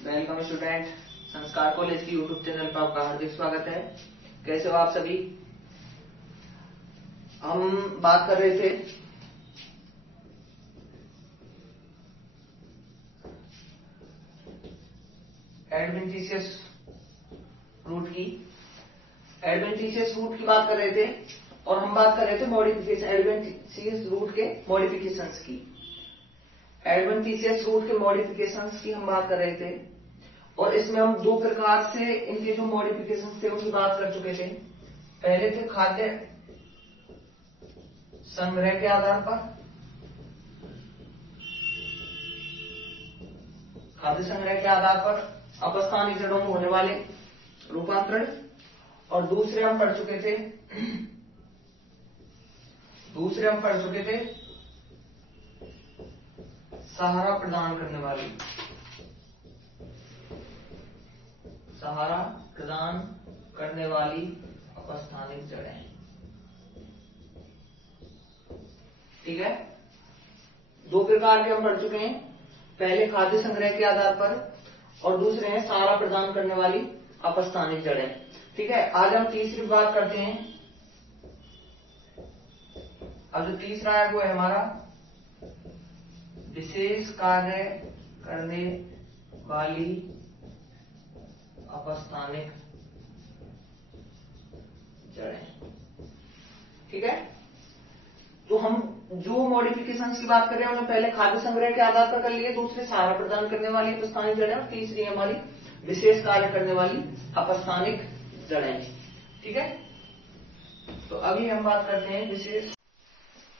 Welcome student, संस्कार college की YouTube channel पर आपका हार्दिक स्वागत है। कैसे हो आप सभी। हम बात कर रहे थे एडवेंटिशियस रूट की बात कर रहे थे और हम बात कर रहे थे मॉडिफिकेशन एडवेंटिशियस रूट के मॉडिफिकेशंस की। एडवेंटिशियस रूट के मॉडिफिकेशंस की हम बात कर रहे थे और इसमें हम दो प्रकार से इनके जो मॉडिफिकेशंस थे उनकी बात कर चुके थे। पहले थे खाद्य संग्रह के आधार पर, अपस्थानिक जड़ों में होने वाले रूपांतरण, और दूसरे हम पढ़ चुके थे सहारा प्रदान करने वाली अपस्थानिक जड़ें। ठीक है, दो प्रकार के हम पढ़ चुके हैं, पहले खाद्य संग्रह के आधार पर और दूसरे हैं सहारा प्रदान करने वाली अपस्थानिक जड़ें। ठीक है, आज हम तीसरी बात करते हैं। अब जो तीसरा है वो है हमारा विशेष कार्य करने वाली अपस्थानिक जड़ें। ठीक है, तो हम जो मॉडिफिकेशन की बात कर रहे हैं उन्हें पहले खाद्य संग्रह के आधार पर कर लिए, दूसरे सहारा प्रदान करने वाली अपस्थानिक जड़ें और तीसरी हमारी विशेष कार्य करने वाली अपस्थानिक जड़ें। ठीक है, तो अभी हम बात करते हैं विशेष।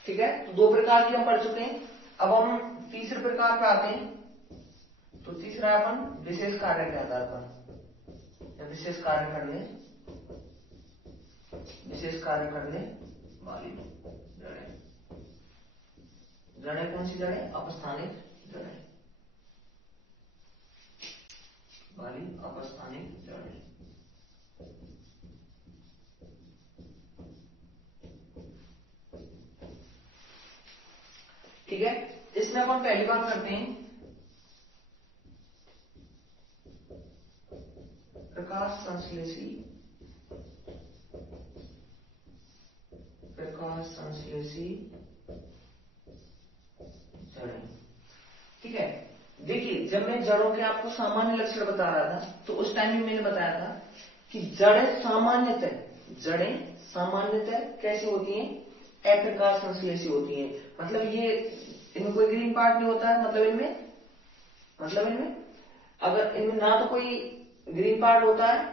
ठीक है, तो दो प्रकार की हम पढ़ चुके हैं, अब हम तीसरे प्रकार पे आते हैं। तो तीसरा अपन विशेष कार्य के आधार पर या विशेष कार्य करने वाली जड़ें कौन सी जड़ें? अपस्थानिक जड़ें वाली अपस्थानिक जड़ें। ठीक है, इसमें अपन पहली बात करते हैं प्रकाश संश्लेषी जड़ें। ठीक है, देखिए जब मैं जड़ों के आपको सामान्य लक्षण बता रहा था तो उस टाइम भी मैंने बताया था कि जड़ें सामान्यतः कैसी होती हैं? अप्रकाश संश्लेषी होती हैं। मतलब ये इनमें कोई ग्रीन पार्ट नहीं होता है। मतलब इनमें अगर इनमें ना तो कोई ग्रीन पार्ट होता है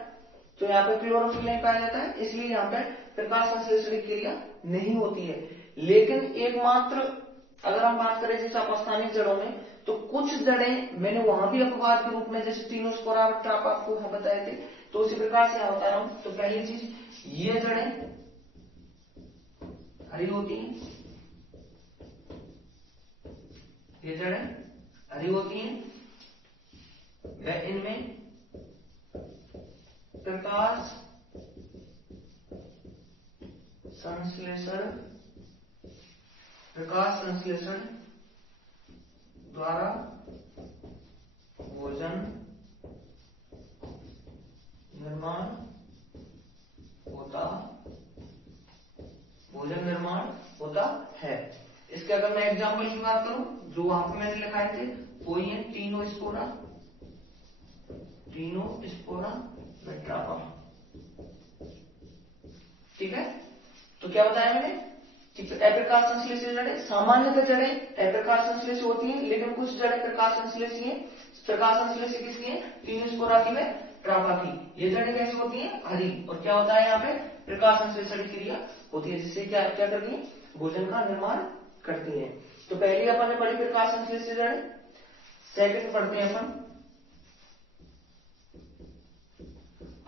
तो यहाँ पे क्लोरोफिल नहीं पाया जाता है, इसलिए यहाँ पे प्रकाश संश्लेषण की क्रिया नहीं होती है। लेकिन एकमात्र अगर हम बात करें जैसे अपस्थानिक जड़ों में, तो कुछ जड़ें मैंने वहां भी अपवाद के रूप में जैसे टीनोस्पोरा आपको बताए थे, तो उसी प्रकार से यहाँ बता रहा हूं। तो पहली चीज, ये जड़ें हरी होती हैं, वह इनमें प्रकाश संश्लेषण द्वारा भोजन निर्माण होता है। इसके अगर मैं एग्जाम्पल की बात करूं, जो वहां पर मैंने लिखाए थे वो ही है टीनोस्पोरा मेट्रापा। ठीक है, तो क्या बताया मैंने कि अप्रकाश संश्लेषी जड़ें सामान्यतः अप्रकाश संश्लेषी होती हैं, लेकिन कुछ जड़ें प्रकाश संश्लेषी हैं। प्रकाश संश्लेषी किसकी है? टीनोस्पोरा की, मेट्रापा की। ये जड़ें कैसी होती हैं? हरी। और क्या होता है यहाँ पे? प्रकाश संश्लेषण की क्रिया होती है, जिससे क्या करती है? भोजन का निर्माण करती है। तो पहली अपन ने पढ़ी प्रकाश संश्लेषी जड़ें। सेकंड पढ़ते हैं अपन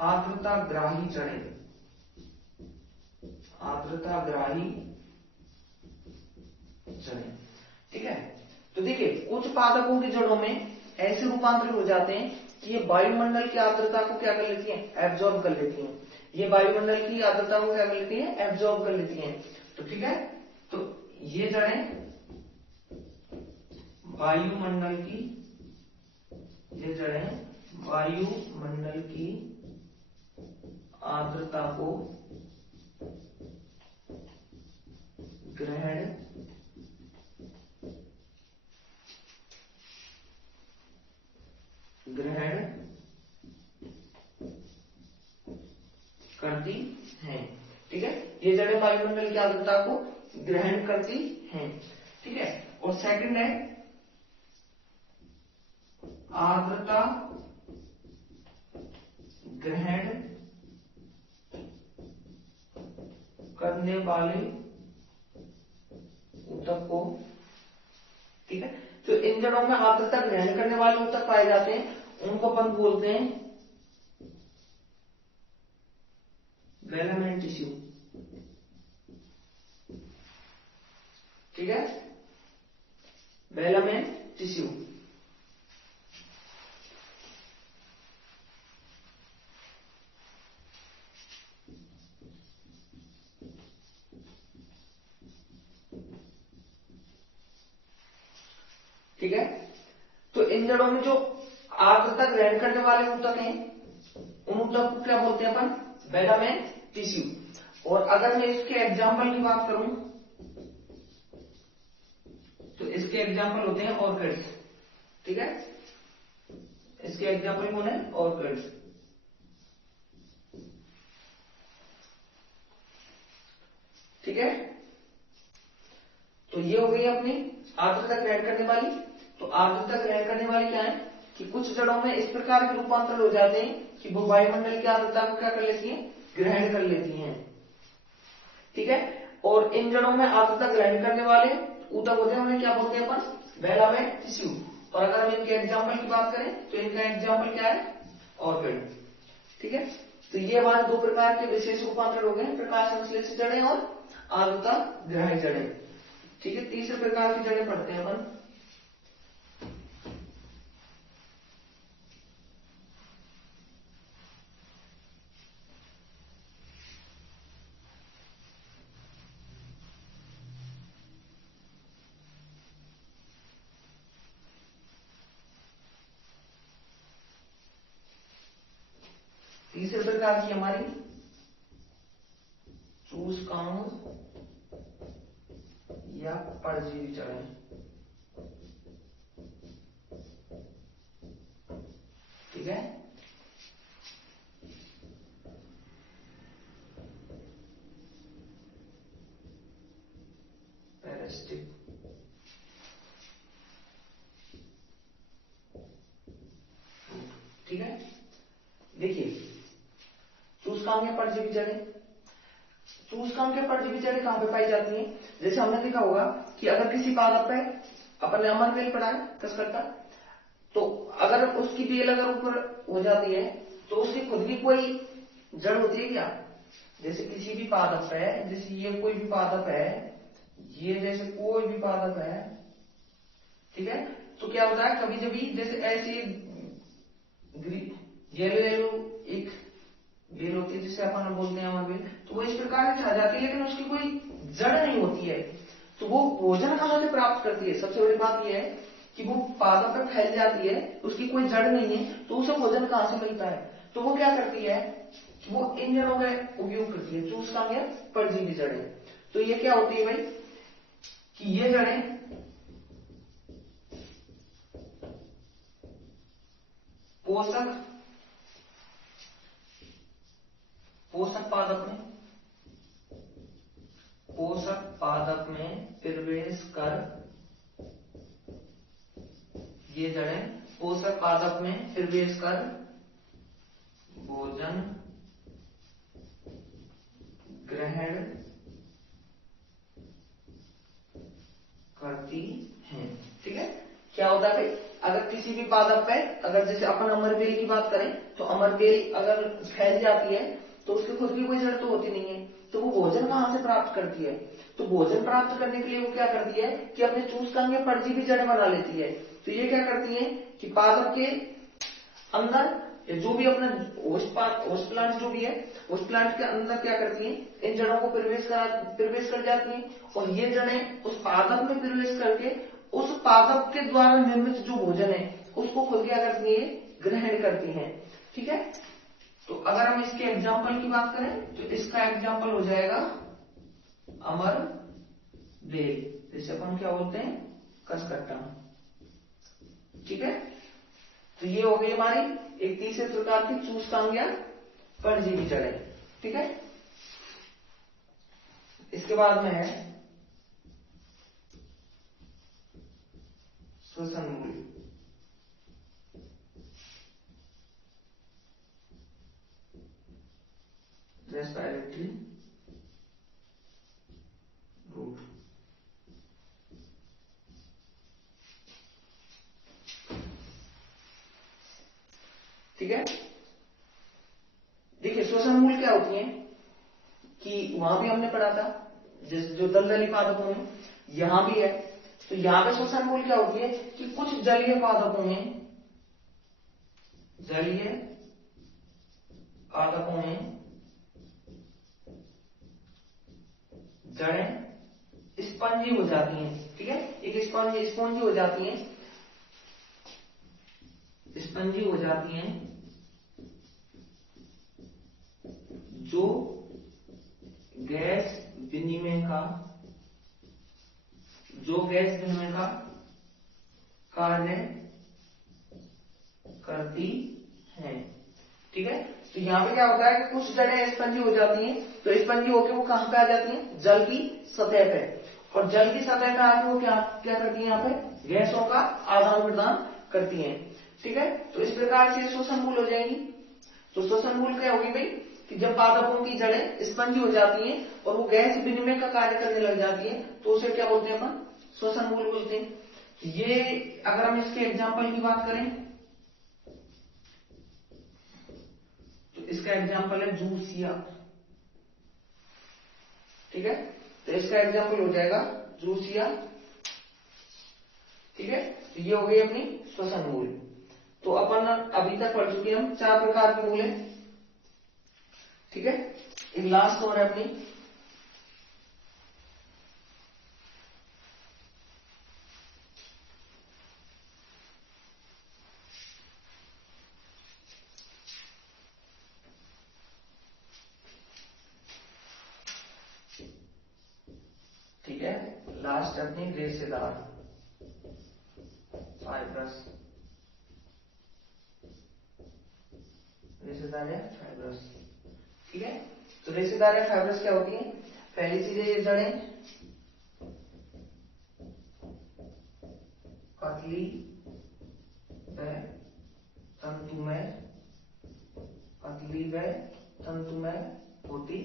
आर्द्रताग्राही जड़ें। ठीक है, तो देखिए कुछ पादपों की जड़ों में ऐसे रूपांतरित हो जाते हैं कि ये वायुमंडल की आर्द्रता को क्या कर लेती हैं? एब्जॉर्ब कर लेती हैं। ये वायुमंडल की आर्द्रता को क्या कर लेती हैं? एब्जॉर्ब कर लेती हैं। तो ठीक है, तो ये जड़ें वायुमंडल की वायुमंडल की आर्द्रता को ग्रहण करती हैं। ठीक है, ये जड़ें वायुमंडल की आर्द्रता को ग्रहण करती हैं। ठीक है, और सेकंड है आर्द्रता ग्रहण करने वाले ऊतक को। ठीक है, तो इन जड़ों में आर्द्रता ग्रहण करने वाले ऊतक पाए जाते हैं, उनको अपन बोलते हैं वेलामेन टिश्यू। ठीक है, वेलामेन टिश्यू। ठीक है, तो इन जड़ों में जो आर्द्रता ग्रहण करने वाले ऊतक हैं, उन ऊतक को क्या बोलते हैं अपन? Velamen tissue. और अगर मैं इसके एग्जाम्पल की बात करूं तो इसके एग्जाम्पल होते हैं ऑर्किड्स। ठीक है, इसके एग्जाम्पल कौन है? ऑर्किड्स। ठीक है, तो ये हो गई अपनी आर्द्रता ग्रहण करने वाली। तो आर्द्रता ग्रहण करने वाली क्या है कि कुछ जड़ों में इस प्रकार के रूपांतर हो जाते हैं कि वो वायुमंडल की आर्द्रता को क्या कर लेती हैं? ग्रहण कर लेती हैं। ठीक है, और इन जड़ों में आर्द्रता ग्रहण करने वाले ऊतक होते हैं, उन्हें क्या बोलते हैं अपन? Velamen tissue. और अगर हम इनके एग्जाम्पल की बात करें तो इनका एग्जाम्पल क्या है? ऑर्किड। ठीक है, तो ये हमारे दो प्रकार के विशेष रूपांतर हो गए, प्रकाश संश्लेषित जड़ें और आर्द्रता ग्रहण जड़ें। ठीक है, तीसरे प्रकार की जड़ें पढ़ते हैं अपन। तीसरे प्रकार की हमारी चूसकांग या परजीवी जड़ें। ठीक है, पैरासिटिक। ठीक है, देखिए चूसकांग या परजीवी जड़ें, चूसकांग या परजीवी जड़ें कहां पे पाई जाती हैं? जैसे हमने देखा होगा कि अगर किसी पादप पे अपन ने अमर बेल पढ़ा है कसरत, तो अगर उसकी बेल अगर ऊपर हो जाती है तो उसकी खुद की कोई जड़ होती है क्या? जैसे किसी भी पादप है, जैसे ये कोई भी पादप है, ये जैसे कोई भी पादप है, ठीक है, तो क्या होता है कभी कभी जैसे ऐसे येलो येलो एक बेल होती है जिसे अपन बोलते हैं अमर बेल, तो वो इस प्रकार से छा जाती है लेकिन उसकी कोई जड़ नहीं होती है। तो वो भोजन कहां से प्राप्त करती है? सबसे बड़ी बात यह है कि वो पादप पर फैल जाती है, उसकी कोई जड़ नहीं है, तो उसे भोजन कहां से मिलता है? तो वो क्या करती है, वो इन जड़ों का उपयोग करती है, चूसकांग या परजीवी जड़ें। तो ये क्या होती है भाई कि ये जड़ें पोषक पादप में प्रवेश कर, ये जड़ें पोषक पादप में प्रवेश कर भोजन ग्रहण करती हैं। ठीक है, क्या होता है भाई, अगर किसी भी पादप पे अगर जैसे अपन अमरबेल की बात करें तो अमरबेल अगर फैल जाती है तो उसकी खुद की कोई जड़ तो होती नहीं है, तो वो भोजन कहां से प्राप्त करती है? तो भोजन प्राप्त करने के लिए वो क्या करती है कि अपने चूसकांग में परजीवी जड़ बना लेती है। तो ये क्या करती है कि पादप के अंदर जो भी अपना होस्ट प्लांट जो भी है उस प्लांट के अंदर क्या करती हैं, इन जड़ों को प्रवेश कर जाती हैं, और ये जड़ें उस पादप में प्रवेश करके उस पादप के द्वारा निर्मित जो भोजन है उसको खुद क्या करती है, ग्रहण करती हैं। ठीक है, तो अगर हम इसके एग्जाम्पल की बात करें तो इसका एग्जाम्पल हो जाएगा अमर बेल, जिसे अपन क्या बोलते हैं, कसकट्टा। ठीक है, तो ये हो गई हमारी एक तीसरे प्रकार की चूषकांग या परजीवी जड़ें। ठीक है, इसके बाद में है श्वसन मूल। Respiratory root. ठीक है, देखिए श्वसन मूल क्या होती है कि वहां भी हमने पढ़ा था, जो दलदली पादपों में, यहां भी है। तो यहां पे श्वसन मूल क्या होती है कि कुछ जलीय पादपों में, जलीय पादपों में जड़ें स्पंजी हो जाती हैं। ठीक है, एक स्पंजी हो जाती हैं, स्पंजी हो जाती हैं, जो गैस विनिमय का कार्य करती हैं। ठीक है, तो यहाँ पे क्या होता है कि कुछ जड़ें स्पंजी हो जाती हैं, तो स्पंजी होकर वो कहां पे आ जाती हैं, जल की सतह पे, और जल की सतह पे आके वो क्या क्या करती हैं, यहाँ पे गैसों का आदान प्रदान करती हैं। ठीक है, तो इस प्रकार से श्वसन मूल हो जाएंगी। तो श्वसन मूल क्या होगी भाई कि जब पादपों की जड़ें स्पंजी हो जाती हैं और वो गैस विनिमय का कार्य करने लग जाती है, तो उसे क्या बोलते हैं अपन, श्वसन मूल बोलते हैं। ये अगर हम इसके एग्जाम्पल की बात करें तो इसका एग्जाम्पल है जूसिया। ठीक है, तो इसका एग्जाम्पल हो जाएगा जूसिया। ठीक है, तो ये हो गई अपनी श्वसन मूल। तो अपन अभी तक पढ़ चुके हम 4 प्रकार के मूल हैं। ठीक है, एक लास्ट और है अपनी, ठीक है, लास्ट अपनी रेशेदार फाइब्रस, रेशेदार या फाइब्रस। ठीक है, तो रेशेदार या फाइब्रस क्या होती है, पहली चीज ये जड़ें पतली व तंतुमय, पतली व तंतुमय होती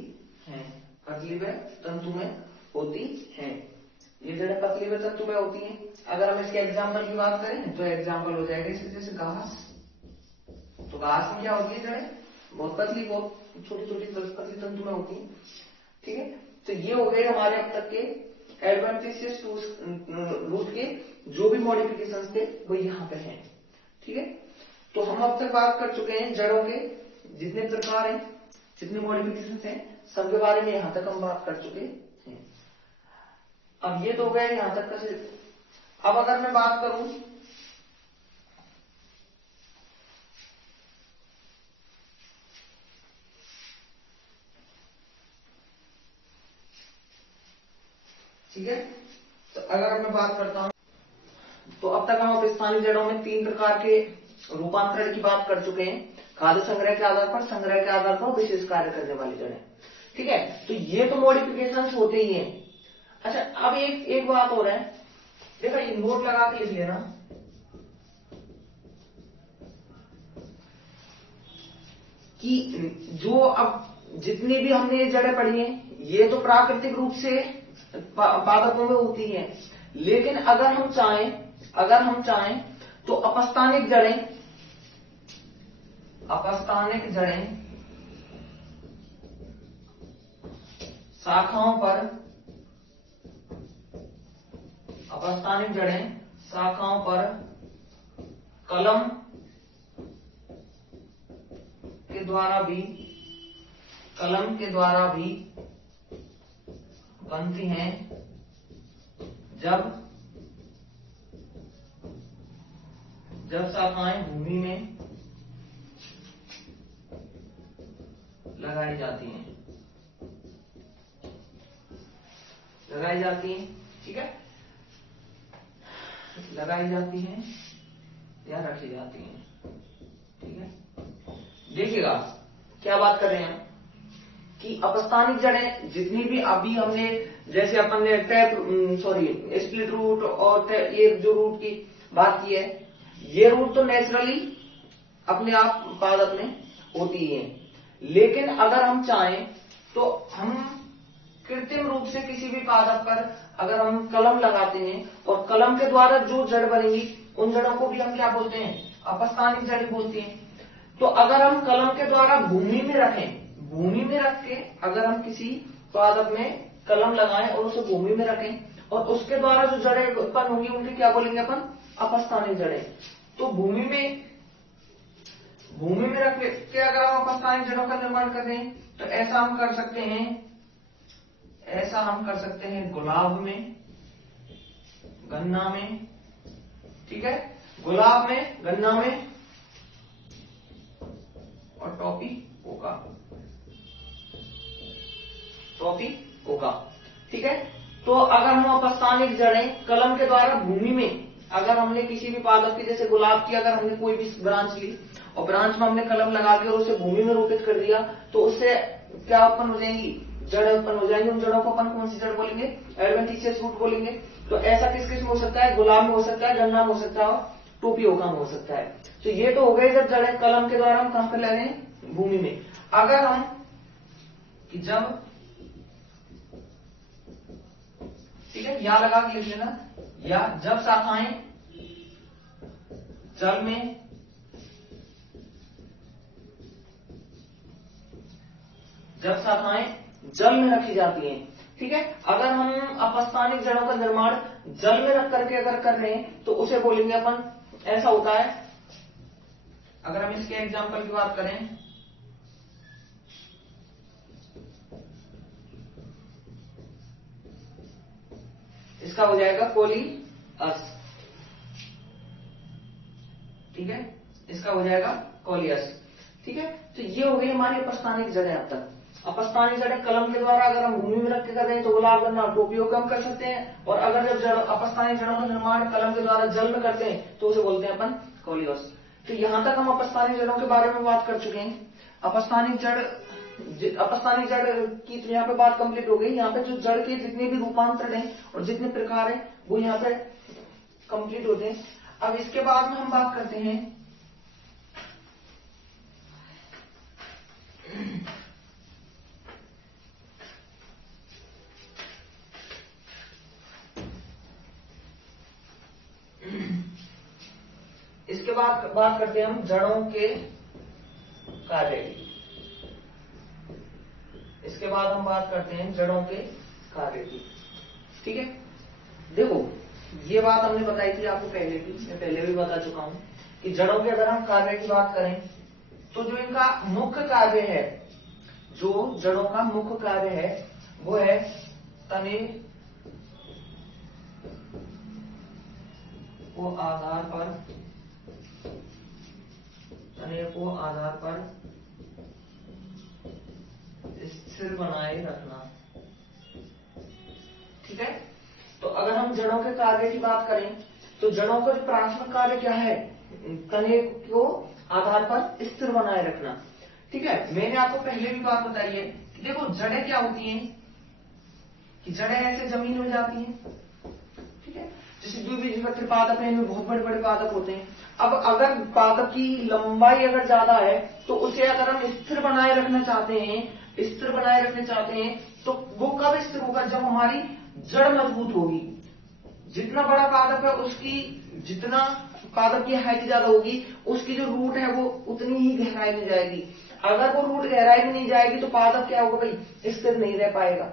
हैं, पतली व तंतुमय होती हैं। ये जड़ें पतली व तंतुमय होती हैं। अगर हम इसके एग्जाम्पल की बात करें तो एग्जाम्पल हो जाएगा इसके जैसे घास। तो घास में क्या होती है, जड़ें बहुत पतली, बहुत छोटी छोटी पतली तंतुमय होती है। ठीक है, तो ये हो गए हमारे अब तक के एडवेंटिशियस रूट के जो भी मॉडिफिकेशंस थे वो यहाँ पे हैं। ठीक है, तो हम अब तक बात कर चुके हैं जड़ों के जितने प्रकार हैं, जितने मॉडिफिकेशंस हैं, सबके बारे में यहां तक हम बात कर चुके हैं। अब ये तो हो गया यहां तक का। अब अगर मैं बात करूं ठीक है, तो अगर मैं बात करता हूं तो अब तक हम स्थानीय जड़ों में 3 प्रकार के रूपांतरण की बात कर चुके हैं, खाद्य संग्रह के आधार पर, संग्रह के आधार पर, विशेष कार्य करने वाली जड़ें। ठीक है, तो ये तो मॉडिफिकेशंस होते ही हैं। अच्छा, अब एक बात हो रहा है, देखो ये नोट लगा के लिख लेना कि जो अब जितनी भी हमने ये जड़ें पढ़ी हैं ये तो प्राकृतिक रूप से पादपों में होती हैं, लेकिन अगर हम चाहें तो अपस्थानिक जड़ें शाखाओं पर, अपस्थानिक जड़ें शाखाओं पर कलम के द्वारा भी बनती हैं जब शाखाएं भूमि में लगाई जाती हैं, ठीक है, लगाई जाती हैं या रखी जाती हैं, ठीक है। देखिएगा क्या बात कर रहे हैं हम कि अपस्थानिक जड़ें जितनी भी अभी हमने, जैसे अपन ने स्प्लिट रूट और ये जो रूट की बात की है, ये रूट तो नेचुरली अपने आप पादप में होती ही है, लेकिन अगर हम चाहें तो हम कृत्रिम रूप से किसी भी पादप पर अगर हम कलम लगाते हैं और कलम के द्वारा जो जड़ बनेगी उन जड़ों को भी हम क्या बोलते हैं, अपस्थानिक जड़ बोलते हैं। तो अगर हम कलम के द्वारा भूमि में रखें, भूमि में रख के अगर हम किसी पादप में कलम लगाएं और उसे भूमि में रखें और उसके द्वारा जो जड़ें उत्पन्न होंगी उनके क्या बोलेंगे अपन, अपस्थानिक जड़ें। तो भूमि में रख के अगर हम अपस्थानिक जड़ों का निर्माण कर रहे हैं तो ऐसा हम कर सकते हैं गुलाब में, गन्ना में, ठीक है, गुलाब में, गन्ना में और टॉफी ओका, ठीक है। तो अगर हम अपस्थानिक जड़ें कलम के द्वारा भूमि में, अगर हमने किसी भी पादप की, जैसे गुलाब की अगर हमने कोई भी ब्रांच ली और ब्रांच में हमने कलम लगा के और उसे भूमि में रोपित कर दिया तो उससे क्या उत्पन्न हो जाएंगी, जड़ उत्पन्न हो जाएंगी। उन जड़ों को अपन कौन सी जड़ बोलेंगे, एडवेंटिशियस रूट बोलेंगे। तो ऐसा किस किस में हो सकता है, गुलाब में हो सकता है, गन्ना में हो सकता है और टोपी ओका में हो सकता है। तो ये तो हो गए जब जड़ें कलम के द्वारा हम कहां पर ले रहे हैं, भूमि में। अगर हम कि जब, ठीक है, या लगा के लिख लेना, या जब शाखाएं जल में रखी जाती हैं, ठीक है। अगर हम अपस्थानिक जड़ों का निर्माण जल में रख करके अगर कर रहे हैं तो उसे बोलेंगे अपन, ऐसा होता है। अगर हम इसके एग्जांपल की बात करें, इसका हो जाएगा कोलियस, ठीक है, इसका हो जाएगा कोलियस, ठीक है। तो ये हो गई हमारी अपस्थानिक जड़ें। अब तक अपस्थानिक जड़ें कलम के द्वारा अगर हम भूमि में रख के कर रहे हैं तो गुलाब, गन्ना, टोपी ओका हम कर सकते हैं, और अगर जब अपस्थानिक जड़ों का निर्माण कलम के द्वारा जल में करते हैं तो उसे बोलते हैं अपन कोलियस। तो यहां तक हम अपस्थानिक जड़ों के बारे में बात कर चुके हैं। अपस्थानिक जड़ की तो यहाँ पे बात कंप्लीट हो गई। यहाँ पे जो जड़ के जितने भी रूपांतर हैं और जितने प्रकार हैं वो यहाँ पे कंप्लीट होते हैं। अब इसके बाद में हम बात करते हैं बात करते हैं हम जड़ों के कार्य की। इसके बाद हम बात करते हैं जड़ों के कार्य की, ठीक है। देखो ये बात हमने बताई थी आपको पहले भी, मैं पहले भी बता चुका हूं कि जड़ों के अगर हम कार्य की बात करें तो जो इनका मुख्य कार्य है, जो जड़ों का मुख्य कार्य है वो है तने को आधार पर स्थिर बनाए रखना, ठीक है। तो अगर हम जड़ों के कार्य की बात करें तो जड़ों का प्राथमिक कार्य क्या है, तने को आधार पर स्थिर बनाए रखना, ठीक है। मैंने आपको पहले भी बात बताई है कि देखो जड़ें क्या होती हैं कि जड़ें ऐसे जमीन में जाती हैं, ठीक है। जैसे द्विबीजपत्री पादप है, इनमें बहुत बड़े बड़े पादप होते हैं। अब अगर पादप की लंबाई अगर ज्यादा है तो उसे अगर हम स्थिर बनाए रखना चाहते हैं तो वो कब स्थिर होगा, जब हमारी जड़ मजबूत होगी। जितना बड़ा पादप है उसकी, जितना पादप की हाइट ज्यादा होगी उसकी जो रूट है वो उतनी ही गहराई में जाएगी। अगर वो रूट गहराई में नहीं जाएगी तो पादप क्या होगा भाई, स्थिर नहीं रह पाएगा,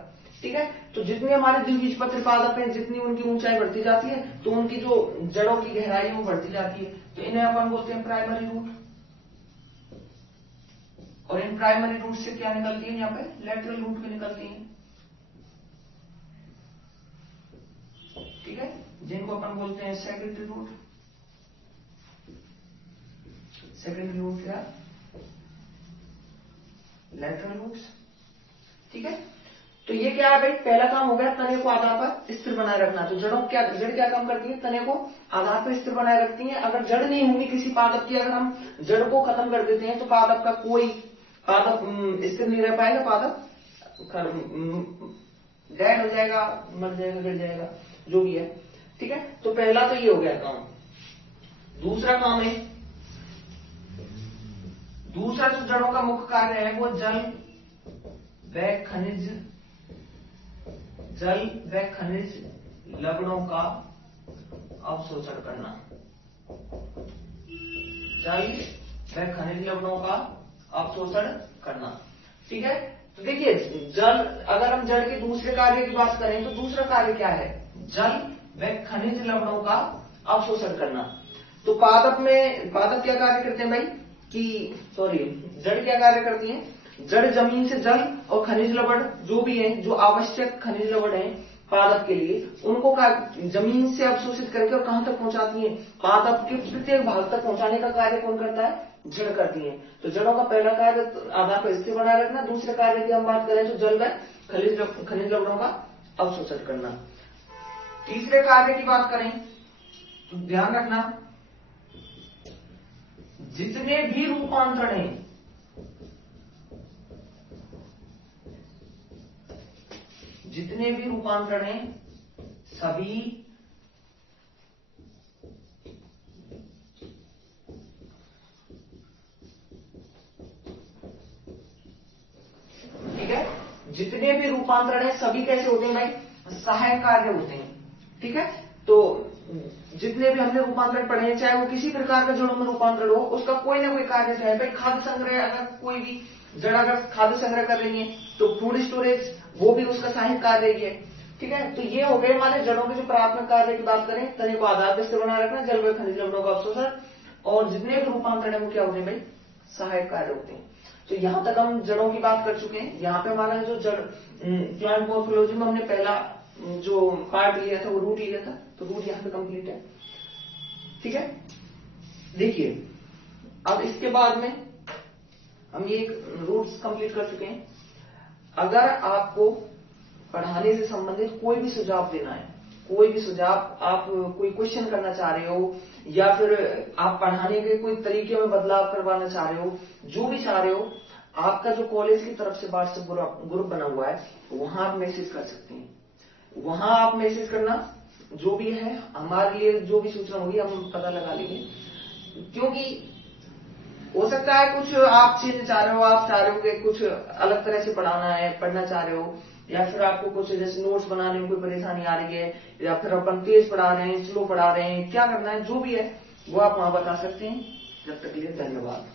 ठीक है। तो जितने हमारे द्विबीजपत्री पादप हैं, जितनी उनकी ऊंचाई बढ़ती जाती है तो उनकी जो जड़ों की गहराई है वो बढ़ती जाती है। तो इन्हें अपन बोलते हैं प्राइमरी रूट, और इन प्राइमरी रूट से क्या निकलती है, यहाँ पे लेटरल रूट भी निकलती है, ठीक है, जिनको अपन बोलते हैं सेकेंडरी रूट। सेकेंड रूट क्या, लैटरल रूट्स। ठीक है, तो ये क्या है भाई, पहला काम हो गया तने को आधार पर स्थिर बनाए रखना। तो जड़ क्या काम करती है, तने को आधार पर स्थिर बनाए रखती है। अगर जड़ नहीं होंगी किसी पादप की, अगर हम जड़ को खत्म कर देते हैं तो पादप का कोई पादप स्थिर नहीं रह पाएगा, पादप डेड हो जाएगा, मर जाएगा, गिर जाएगा, जो भी है। ठीक है, तो पहला तो ये हो गया काम। दूसरा काम है, दूसरा जो जड़ों का मुख्य कार्य है वो जल व खनिज लवणों का अवशोषण करना। जल व खनिज लवणों का अवशोषण करना। ठीक है, तो देखिए जल, अगर हम जल के दूसरे कार्य की बात करें तो दूसरा कार्य क्या है, जल व खनिज लवणों का अवशोषण करना। तो पादप क्या कार्य करते हैं भाई, जड़ क्या कार्य करती है, जड़ जमीन से जल और खनिज लवण जो भी है, जो आवश्यक खनिज लवण है पादप के लिए, उनको जमीन से अवशोषित करके और कहां तक पहुंचाती है, पादप के प्रत्येक भाग तक पहुंचाने का कार्य कौन करता है, जड़ करती है। तो जड़ों का पहला कार्य आधार पर स्थिर बनाए रखना। दूसरे कार्य की हम बात करें तो जल व खनिज लवणों का अवशोषण करना। तीसरे कार्य की बात करें तो ध्यान रखना, जितने भी रूपांतरण हैं, सभी ठीक है, जितने भी रूपांतरण है सभी कैसे होते हैं भाई, सहायक कार्य होते हैं। ठीक है, तो जितने भी हमने रूपांतरण पढ़े हैं, चाहे वो किसी प्रकार का जड़ों में रूपांतरण हो, उसका कोई ना कोई कार्य है भाई। खाद्य संग्रह, अगर कोई भी जड़ अगर खाद्य संग्रह कर रही है तो फूड स्टोरेज वो भी उसका सहायक कार्य ही है। ठीक है, तो ये हो गए हमारे जड़ों के जो प्राथमिक कार्य की बात करें, तने को आधार पर स्थिर बनाए रखना, जल व खनिज लवणों का अवशोषण, और जितने भी रूपांतरण है वो क्या होते हैं भाई, सहायक कार्य होते हैं। तो यहां तक हम जड़ों की बात कर चुके हैं। यहाँ पे हमारा जो जड़ प्लांट मॉर्फोलॉजी में हमने पहला जो पार्ट लिया था वो रूट लिया था, तो रूट यहाँ पे कंप्लीट है। ठीक है, देखिए अब इसके बाद में हम ये रूट्स कंप्लीट कर चुके हैं। अगर आपको पढ़ाने से संबंधित कोई भी सुझाव देना है, कोई भी सुझाव, आप कोई क्वेश्चन करना चाह रहे हो, या फिर आप पढ़ाने के कोई तरीके में बदलाव करवाना चाह रहे हो, जो भी चाह रहे हो, आपका जो कॉलेज की तरफ से व्हाट्सएप ग्रुप बना हुआ है वहां आप मैसेज कर सकते हैं। वहां आप मैसेज करना, जो भी है हमारे लिए जो भी सूचना होगी हम पता लगा लेंगे। क्योंकि हो सकता है कुछ आप चीज चाह रहे हो, आप चाह रहे हो कि कुछ अलग तरह से पढ़ना चाह रहे हो, या फिर आपको कुछ जैसे नोट्स बनाने में कोई परेशानी आ रही है, या फिर अपन तेज पढ़ा रहे हैं, स्लो पढ़ा रहे हैं, क्या करना है, जो भी है वो आप वहां बता सकते हैं। जब तक के लिए धन्यवाद।